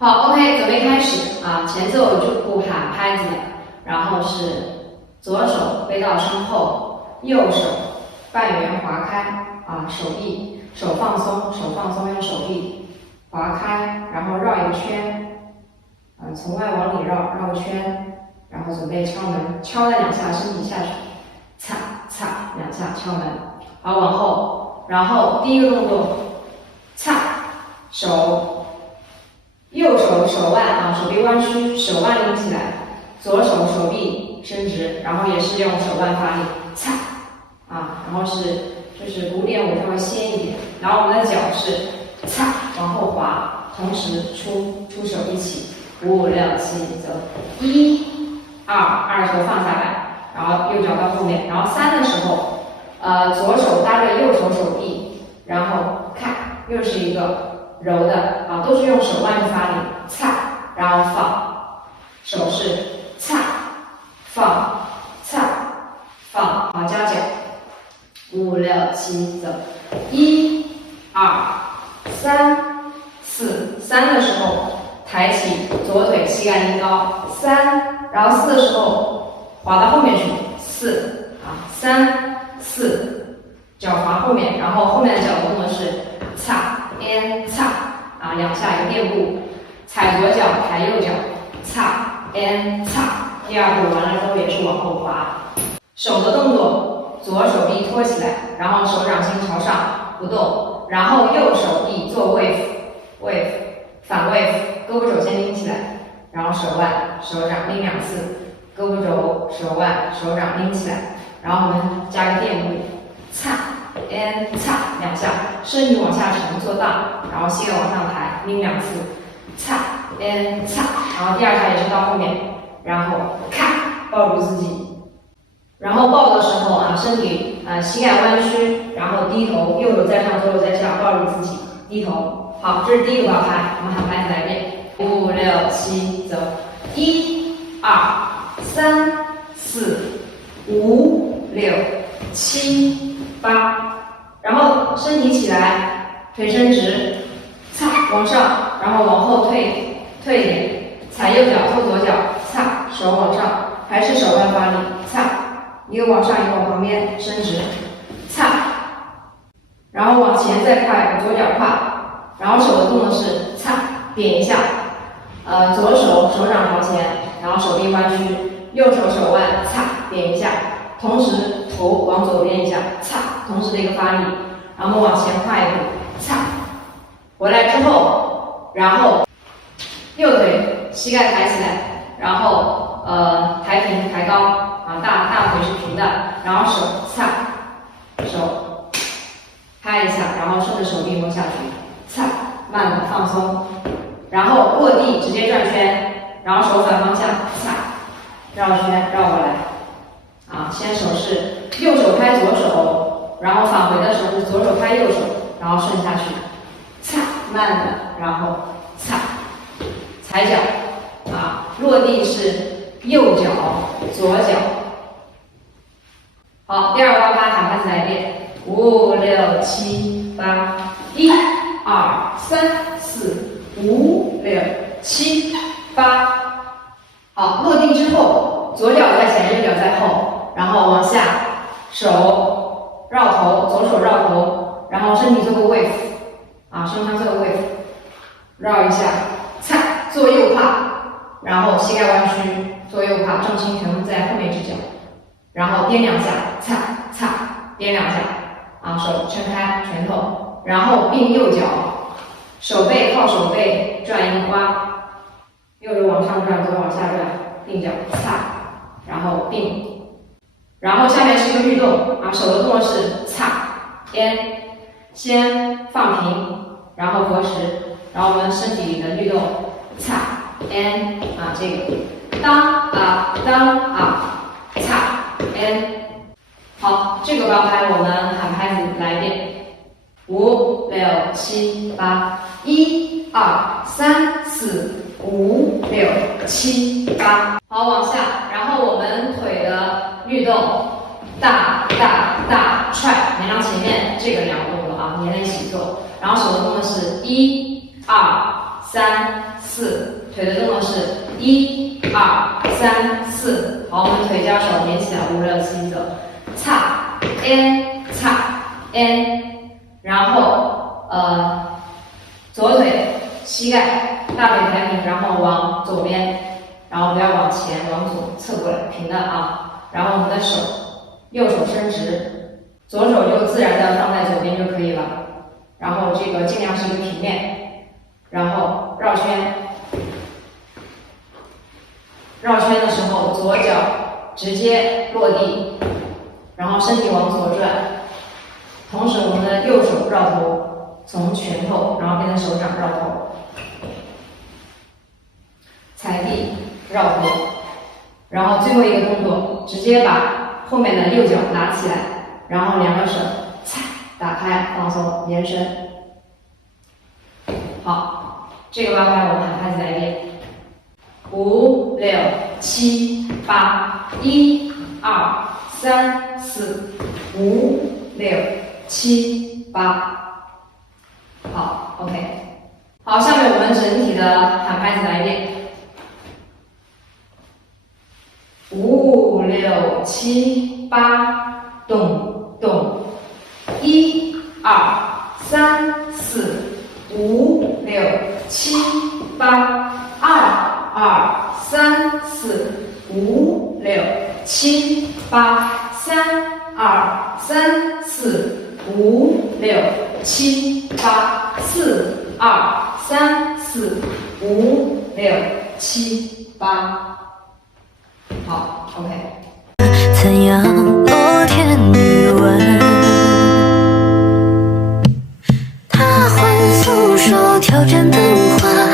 好 ，OK， 准备开始啊！前奏就不喊拍子的，然后是左手背到身后，右手半圆划开啊，手放松，用手臂划开，然后绕一个圈，从外往里绕个圈，然后准备敲门，敲了2下，身体下去，擦擦2下敲门，好往后，然后第一个动作，擦手。右手手腕啊，手臂弯曲，手腕拎起来，左手手臂伸直，然后也是用手腕发力，擦啊，然后就是古典舞稍微歇一点，然后我们的脚是擦往后滑，同时出手一起，5、6、7，走，1、2，2手放下来，然后右脚到后面，然后3的时候，左手搭着右手手臂，然后看，又是一个。柔的啊，都是用手腕去发力，擦，然后放，手是擦，放，擦，放，好，加脚，5、6、7，走，1、2、3、4，3的时候抬起左腿，膝盖拎高，3，然后4的时候滑到后面去，4啊，3、4，脚滑后面，然后后面的脚动的是擦。擦啊，2下一个垫步，踩左脚抬右脚，擦擦，第2步完了之后也是往后滑，手的动作，左手臂托起来，然后手掌心朝上不动，然后右手臂做 wave 反 wave， 胳膊肘先拎起来，然后手腕手掌拎2次，胳膊肘手腕手掌拎起来，然后我们加个垫步，擦。擦2下，身体往下沉做大，然后膝盖往上抬，拎2次，擦擦，然后第2下也是到后面，然后咔抱住自己，然后抱的时候啊，身体膝盖弯曲，然后低头，右手在上，左手在下，抱住自己，低头。好，这是第一个八拍，我们喊拍子来练，5、6、7，走，1、2、3、4、5、6、7、8。然后身体起来，腿伸直，擦往上，然后往后退一点，踩右脚，拖左脚，擦手往上，还是手腕发力，擦一个往上，一个往旁边伸直，擦，然后往前再跨一个左脚跨，然后手的动作是擦点一下，左手手掌朝前，然后手臂弯曲，右手手腕擦点一下，同时头往左边一下，擦。同时的一个发力，然后我们往前跨一步，擦，回来之后，然后右腿膝盖抬起来，然后抬平抬高啊，大腿是平的，然后手擦，手拍一下，然后顺着手臂摸下去，擦，慢的放松，然后落地直接转圈，然后手反方向，擦，绕圈绕过来，啊，先手是右手拍左手。然后返回的时候是左手拍右手，然后顺下去，擦，慢的，然后擦，踩脚，啊，落地是右脚，左脚。好，第2个八拍喊拍子来练，5、6、7、8，1、2、3、4、5、6、7、8。好，落地之后，左脚在前，右脚在后，然后往下，手。绕头，左手绕头，然后身体做个 wave， 啊，身上做个 wave， 绕一下，擦，做右胯，然后膝盖弯曲，做右胯，重心全部在后面一只脚，然后颠2下，擦擦，颠2下，啊，手撑开拳头，然后并右脚，手背靠手背转樱花，右手往上转，左手往下转，并脚，擦，然后并。然后下面是一个律动啊，手的动作是擦，先放平，然后合十，然后我们身体里的律动擦，啊这个当擦，好，这个八拍我们喊拍子来练，5、6、7、8，1、2、3、4、5、6、7、8，好往下，然后我们腿的。律动，大踹，连到前面这个2个动作啊，连在一起做。然后手的动作是1、2、3、4。4，腿的动作是1、2、3、4。好，我们腿加手连起来，5、6、7，走，擦 n 擦 n， 然后左腿膝盖大腿抬平，然后往左边，然后不要往前，往左侧过来，平的啊。然后我们的手，右手伸直，左手就自然的放在左边就可以了。然后这个尽量是一个平面，然后绕圈。绕圈的时候，左脚直接落地，然后身体往左转，同时我们的右手绕头，从拳头然后变成手掌绕头，踩地绕头，然后最后一个动作，直接把后面的右脚拿起来，然后2个手踩打开放松延伸。好，这个8拍我们喊拍子来一遍。5、6、7、8，1、2、3、4、5、6、7、8。好 ，OK。好，下面我们整体的喊拍子来一遍。5、6、7、8，动动。1、2、3、4、5、6、7、8，2、3、4、5、6、7、8，3、3、4、5、6、7、8，4、3、4、5、6、7、8。好 ，OK。怎样落天余温？他欢诉说挑战灯花。